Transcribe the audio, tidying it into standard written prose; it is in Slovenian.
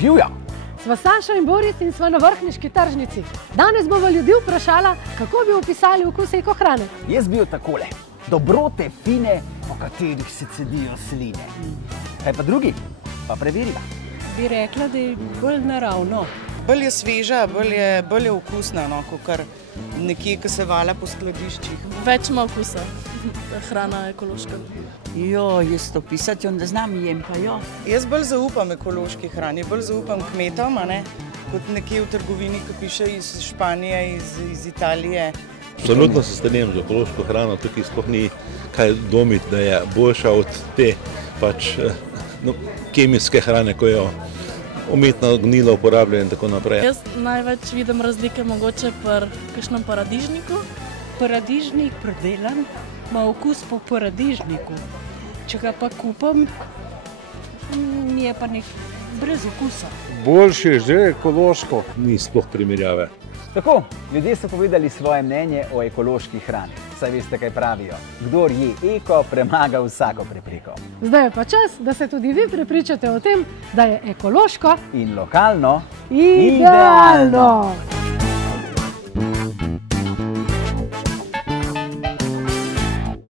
Živjo! Sva Saša in Boris in sva na vrhniški tržnici. Danes bova ljudi vprašala, kako bi opisali okus ekohrane. Jaz bi jo takole. Dobrote fine, po katerih se cedijo sline. Kaj pa drugi? Pa preveriva. Bi rekla, da je bolj naravno. Bolj je sveža, bolj je okusna, no, kakor nekje, ki se vala po skladiščih. Več ima okusa, hrana ekološka. Jo, jaz to pisati ne znam, jem pa jo. Jaz bolj zaupam ekološki hrani, bolj zaupam kmetom, kot nekje v trgovini, ki piše iz Španije, iz Italije. Absolutno se strinjam z ekološko hrano, tukaj sploh ni kaj dvomiti, da je boljša od te kemijske hrane, ko jo umetno gnilo uporabljajo in tako naprej. Jaz največ vidim razlike mogoče pri kakšnem paradižniku. Paradižnik predelan ima okus po paradižniku. Če ga pa kupim, je pa nek brez okusa. Boljše je že ekološko. Ni sploh primerjave. Tako, ljudje so povedali svoje mnenje o ekološki hrani. Saj veste, kaj pravijo. Kdor je eko, premaga vsako prepreko. Zdaj je pa čas, da se tudi vi prepričate o tem, da je ekološko In lokalno idealno.